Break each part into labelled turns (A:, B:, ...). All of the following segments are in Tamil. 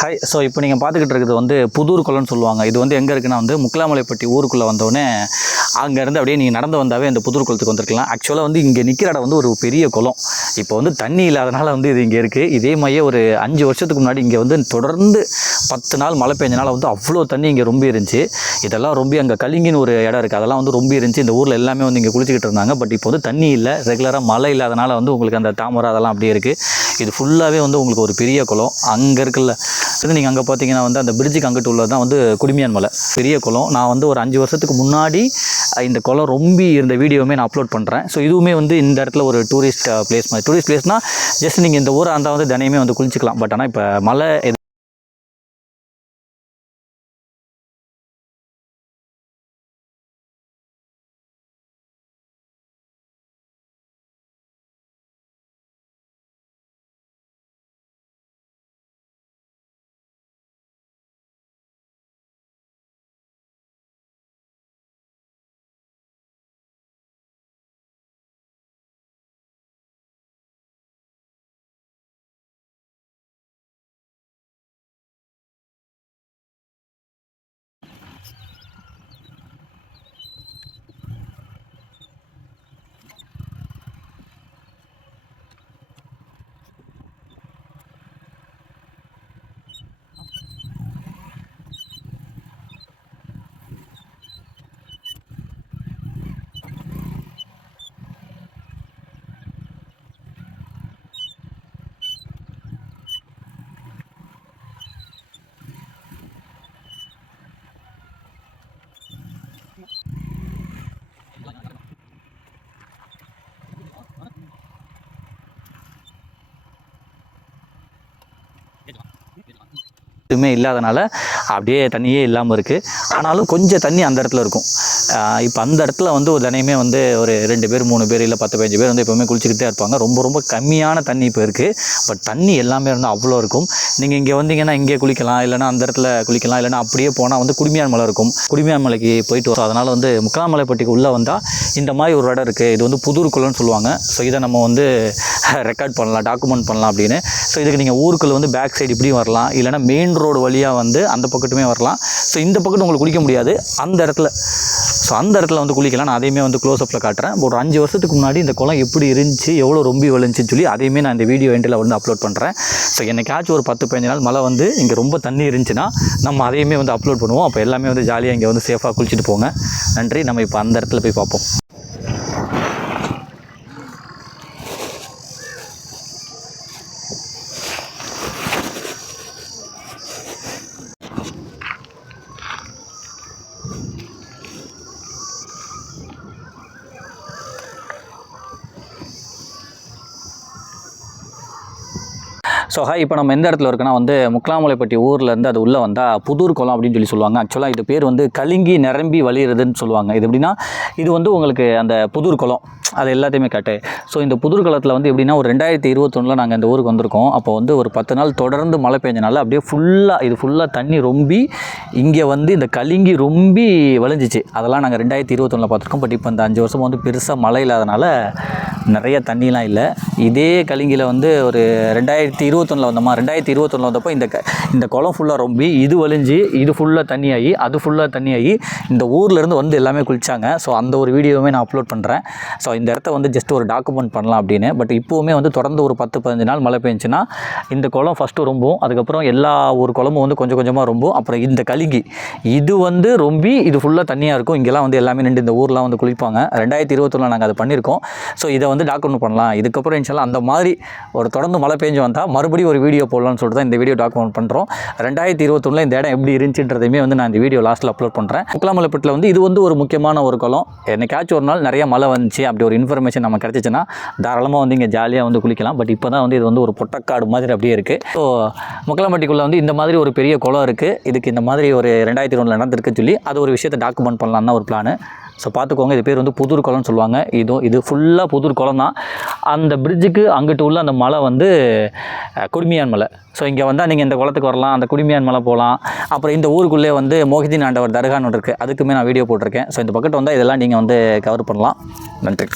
A: ஹாய் ஸோ இப்போ நீங்கள் பார்த்துக்கிட்டு இருக்கிறது வந்து புதூர் குளம்னு சொல்லுவாங்க. இது வந்து எங்கே இருக்குன்னா வந்து முக்கலாமலைப்பட்டி ஊருக்குள்ளே வந்தோடனே அங்கேருந்து அப்படியே நீங்கள் நடந்து வந்தாவே அந்த புதூர் குளத்துக்கு வந்திருக்கலாம். ஆக்சுவலாக வந்து இங்கே நிற்கிற இடம் வந்து ஒரு பெரிய குளம். இப்போ வந்து தண்ணி இல்லாதனால வந்து இது இங்கே இருக்குது இதே மாதிரியே ஒரு அஞ்சு வருஷத்துக்கு முன்னாடி இங்கே வந்து தொடர்ந்து பத்து நாள் மழை பெஞ்சனால வந்து அவ்வளோ தண்ணி இங்கே ரொம்ப இருந்துச்சு. இதெல்லாம் ரொம்ப அங்கே கலிங்கின்னு ஒரு இடம் இருக்குது அதெல்லாம் வந்து ரொம்ப இருந்துச்சு. இந்த ஊரில் எல்லாமே வந்து இங்கே குளிச்சுக்கிட்டு இருந்தாங்க. பட் இப்போ வந்து தண்ணி இல்லை. ரெகுலராக மழை இல்லாதனால வந்து உங்களுக்கு அந்த தாமரை அதெல்லாம் அப்படியே இருக்குது இது ஃபுல்லாகவே வந்து உங்களுக்கு ஒரு பெரிய குளம். அங்கே இருக்குல்ல இது நீங்கள் அங்கே பார்த்தீங்கன்னா வந்து அந்த பிரிட்ஜுக்கு அங்கிட்டு உள்ளது தான் வந்து குடிமியான் மலை. பெரிய குளம். நான் வந்து ஒரு அஞ்சு வருஷத்துக்கு முன்னாடி இந்த குளம் ரொம்ப இருந்த வீடியோவுமே நான் அப்லோட் பண்ணுறேன் ஸோ இதுவுமே வந்து இந்த இடத்துல ஒரு டூரிஸ்ட் பிளேஸ் மாதிரி. டூரிஸ்ட் பிளேஸ்னால் ஜஸ்ட் நீங்கள் இந்த ஊரை அந்த வந்து தினையுமே வந்து குளிச்சிக்கலாம். பட் ஆனால் இப்போ மலை எதுவுமே இல்லாதனால அப்படியே தண்ணியே இல்லாமல் இருக்குது ஆனாலும் கொஞ்சம் தண்ணி அந்த இடத்துல இருக்கும். இப்போ அந்த இடத்துல வந்து ஒரு தினையுமே வந்து ஒரு ரெண்டு பேர் மூணு பேர் இல்லை பத்து பதினஞ்சு பேர் வந்து எப்போவுமே குளிச்சுக்கிட்டே இருப்பாங்க. ரொம்ப ரொம்ப கம்மியான தண்ணி இப்போ இருக்குது பட் தண்ணி எல்லாமே இருந்தால் அவ்வளோ இருக்கும். நீங்கள் இங்கே வந்தீங்கன்னா இங்கே குளிக்கலாம் இல்லைனா அந்த இடத்துல குளிக்கலாம் இல்லைனா அப்படியே போனால் வந்து குடிமியான் மலை இருக்கும். குடிமியான் மலைக்கு போயிட்டு வரோம் அதனால் வந்து முக்காமலைப்பட்டிக்கு உள்ளே வந்தால் இந்த மாதிரி ஒரு இடம் இருக்குது இது வந்து புதூர்குளம்னு சொல்லுவாங்க. ஸோ இதை நம்ம வந்து ரெக்கார்ட் பண்ணலாம் டாக்குமெண்ட் பண்ணலாம் அப்படின்னு. ஸோ இதுக்கு நீங்கள் ஊருக்குள்ளே வந்து பேக் சைடு இப்படியும் வரலாம். இல்லைனா மெயின் ரோடு வழியாக வந்து அந்த பக்கத்துமே வரலாம். ஸோ இந்த பக்கத்து உங்களுக்கு குளிக்க முடியாது. அந்த இடத்துல ஸோ அந்த இடத்துல வந்து குளிக்கலாம். நான் அதையுமே வந்து க்ளோஸ்அப்பில் காட்டுறேன். ஒரு அஞ்சு வருஷத்துக்கு முன்னாடி இந்த குளம் எப்படி இருந்துச்சு எவ்வளோ ரொம்ப விளைஞ்சின்னு சொல்லி அதையுமே நான் இந்த வீடியோ எண்டில் வந்து அப்லோட் பண்ணுறேன் ஸோ என்னைக்காச்சும் ஒரு பத்து பதினஞ்சு நாள் மழை வந்து இங்கே ரொம்ப தண்ணி இருந்துச்சுன்னா நம்ம அதையுமே வந்து அப்லோட் பண்ணுவோம். அப்போ எல்லாமே வந்து ஜாலியாக இங்கே வந்து சேஃபாக குளிச்சுட்டு போங்க. நன்றி. நம்ம இப்போ அந்த இடத்துல போய் பார்ப்போம். ஸோ ஹாய் இப்போ நம்ம எந்த இடத்துல இருக்குன்னா வந்து முக்கலாமலைப்பட்டி ஊர்லேருந்து அது உள்ளே வந்தால் புதூர் குளம் அப்படின்னு சொல்லி சொல்லுவாங்க. ஆக்சுவலாக இது பேர் வந்து கலிங்கி நிரம்பி வழியிறதுன்னு சொல்லுவாங்க. இது எப்படின்னா இது வந்து உங்களுக்கு அந்த புதூர் குளம். அது எல்லாத்தையுமே காட்டு. ஸோ இந்த புதூர் குளத்தில் வந்து எப்படின்னா ஒரு ரெண்டாயிரத்தி இருபத்தொன்னில் நாங்கள் இந்த ஊருக்கு வந்திருக்கோம். அப்போ வந்து ஒரு பத்து நாள் தொடர்ந்து மழை பெஞ்சனால அப்படியே ஃபுல்லாக இது ஃபுல்லாக தண்ணி ரொம்பி இங்கே வந்து இந்த கலிங்கி ரொம்பி வளைஞ்சிச்சு அதெல்லாம் நாங்கள் ரெண்டாயிரத்தி இருபத்தொன்னில் பார்த்துருக்கோம். பட் இப்போ இந்த அஞ்சு வருஷம் வந்து பெருசாக மழை இல்லாதனால நிறைய தண்ணிலாம் இல்லை. இதே கலிங்கியில் வந்து ஒரு ரெண்டாயிரத்தி இருபத்தொன்னில் வந்தோமா ரெண்டாயிரத்தி இருபத்தொன்னில் வந்தப்போ இந்த க இந்த குளம் ஃபுல்லாக ரொம்பி இது வலிஞ்சு இது ஃபுல்லாக தண்ணியாகி அது ஃபுல்லாக தண்ணியாகி இந்த ஊர்லேருந்து வந்து எல்லாமே குளித்தாங்க ஸோ அந்த அந்த ஒரு வீடியோவுமே நான் அப்லோட் பண்ணுறேன் ஸோ இந்த இடத்த வந்து ஜஸ்ட் ஒரு டாக்குமெண்ட் பண்ணலாம் அப்படின்னு. பட் இப்போவுமே வந்து தொடர்ந்து ஒரு பத்து பதினஞ்சு நாள் மழை பெஞ்சுன்னா இந்த குளம் ஃபஸ்ட்டு ரொம்பும் அதுக்கப்புறம் எல்லா ஒரு குளமும் வந்து கொஞ்சம் கொஞ்சமாக ரொம்பும் அப்புறம் இந்த கலிங்கி. இது வந்து ரொம்பி இது ஃபுல்லாக தண்ணியாக இருக்கும். இங்கெல்லாம் வந்து எல்லாமே நின்று இந்த ஊர்லாம் வந்து குளிப்பாங்க. ரெண்டாயிரத்தி இருபத்தொன்னில் நாங்கள் அதை பண்ணியிருக்கோம் ஸோ இதை வந்து டாக்குமெண்ட் பண்ணலாம். இதுக்கப்புறம் இன்ஷால்லா அந்த மாதிரி ஒரு தொடர்ந்து மழை பெஞ்சு வந்தால் மறுபடியும் ஒரு வீடியோ போடலாம்னு சொல்லிட்டு தான் இந்த வீடியோ டாக்குமெண்ட் பண்ணுறோம் ரெண்டாயிரத்தி இருபத்தொன்னில் இந்த இடம் எப்படி இருந்துச்சுன்றதையுமே வந்து நான் இந்த வீடியோ லாஸ்ட்டில் அப்லோட் பண்ணுறேன் முக்கலாமலைப்பட்டில் வந்து இது வந்து ஒரு முக்கியமான ஒரு குளம். என்னைக்காச்சும் ஒரு நாள் நிறைய மழை வந்துச்சு அப்படி ஒரு இன்ஃபர்மேஷன் நம்ம கிடச்சிச்சின்னா தாராளமாக வந்து இங்கே ஜாலியாக வந்து குளிக்கலாம். பட் இப்போ தான் வந்து இது வந்து ஒரு பொட்டக்காடு மாதிரி அப்படியே இருக்குது ஸோ முக்கலம்பட்டிக்குள்ளே வந்து இந்த மாதிரி ஒரு பெரிய குளம் இருக்குது இதுக்கு இந்த மாதிரி ஒரு ரெண்டாயிரத்தி ஒன்றில் நடந்திருக்குன்னு சொல்லி அது ஒரு விஷயத்தை டாக்குமெண்ட் பண்ணலான்னு ஒரு பிளான் ஸோ பார்த்துக்கோங்க இது பேர் வந்து புதூர் குளம்னு சொல்லுவாங்க. இதுவும் இது ஃபுல்லாக புதூர் குளம் தான். அந்த பிரிட்ஜுக்கு அங்கிட்டு உள்ள அந்த மலை வந்து குடுமியான் மலை. ஸோ இங்கே வந்தால் நீங்கள் இந்த குளத்துக்கு வரலாம் அந்த குடுமியான் மலை போகலாம் அப்புறம் இந்த ஊருக்குள்ளே வந்து மோகிதீன் ஆண்டவர் தர்கான்னு ஒன்று இருக்குது அதுக்குமே நான் வீடியோ போட்டிருக்கேன். ஸோ இந்த பக்கெட் வந்தால் இதெல்லாம் நீங்கள் வந்து கவர் பண்ணலாம். நன்றி.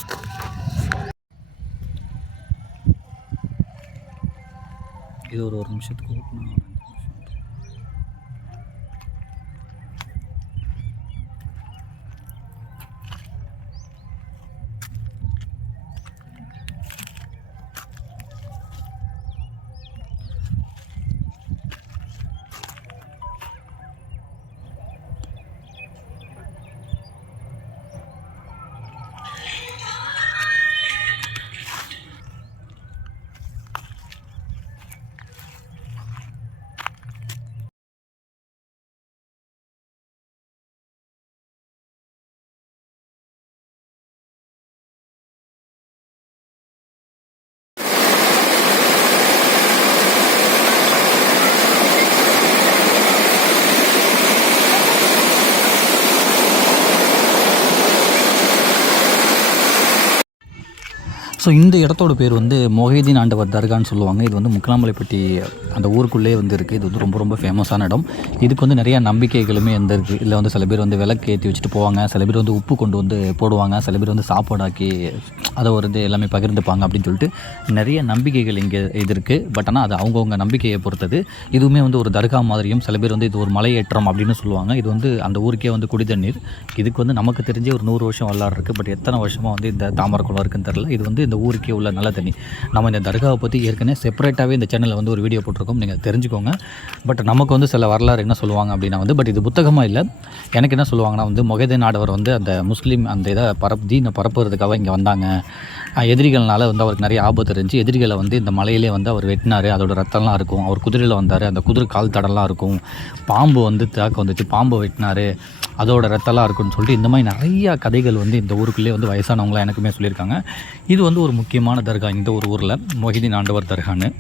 A: இது ஒரு ஒரு நிமிஷத்துக்கு ஸோ இந்த இடத்தோட பேர் வந்து மொஹிதீன் ஆண்டவர் தர்கான்னு சொல்லுவாங்க. இது வந்து முக்கலாமலைப்பட்டி அந்த ஊருக்குள்ளேயே வந்து இருக்குது இது வந்து ரொம்ப ரொம்ப ஃபேமஸான இடம். இதுக்கு வந்து நிறையா நம்பிக்கைகளுமே வந்து இருக்குது வந்து சில பேர் வந்து விளக்கு ஏற்றி வச்சுட்டு போவாங்க. சில பேர் வந்து உப்பு கொண்டு வந்து போடுவாங்க. சில பேர் வந்து சாப்பாடாக்கி அதை வந்து எல்லாமே பகிர்ந்துப்பாங்க அப்படின்னு சொல்லிட்டு நிறைய நம்பிக்கைகள் இங்கே இது இருக்குது பட் ஆனால் அது அவங்கவுங்க நம்பிக்கையை பொறுத்தது. இதுவுமே வந்து ஒரு தர்கா மாதிரியும் சில பேர் வந்து இது ஒரு மலையேற்றம் அப்படின்னு சொல்லுவாங்க. இது வந்து அந்த ஊருக்கே வந்து குடி தண்ணீர் இதுக்கு வந்து நமக்கு தெரிஞ்ச ஒரு நூறு வருஷம் வரலாறு இருக்குது பட் எத்தனை வருஷமாக வந்து இந்த தாமரை குளம் இருக்குன்னு தெரில இது வந்து இந்த ஊருக்கே உள்ள நல்ல தண்ணி. நம்ம இந்த தர்காவை பற்றி ஏற்கனவே செப்பரேட்டாகவே இந்த சேனலில் வந்து ஒரு வீடியோ போட்டிருக்கோம் நீங்கள் தெரிஞ்சுக்கோங்க. பட் நமக்கு வந்து சில வரலாறு என்ன சொல்லுவாங்க அப்படின்னா வந்து பட் இது புத்தகமாக இல்லை. எனக்கு என்ன சொல்லுவாங்கன்னா வந்து மொஹதீன் நாடவர் வந்து அந்த முஸ்லீம் அந்த இதை பரப் தீனை பரப்புறதுக்காக இங்கே வந்தாங்க. எதிரிகள்னால வந்து அவருக்கு நிறைய ஆபத்து இருந்துச்சு. எதிரிகளை வந்து இந்த மலையிலே வந்து அவர் வெட்டினார். அதோட ரத்தம்லாம் இருக்கும். அவர் குதிரையில் வந்தார். அந்த குதிரை கால் தடம்லாம் இருக்கும். பாம்பு வந்து தாக்க வந்துச்சு. பாம்பை வெட்டினார். அதோட ரத்தம்லாம் இருக்கும்னு சொல்லிட்டு இந்த மாதிரி நிறையா கதைகள் வந்து இந்த ஊருக்குள்ளே வந்து வயசானவங்களாம் எனக்குமே சொல்லியிருக்காங்க. இது வந்து ஒரு முக்கியமான தர்கா இந்த ஒரு ஊரில். மொஹிதீன் ஆண்டவர் தர்கான்னு.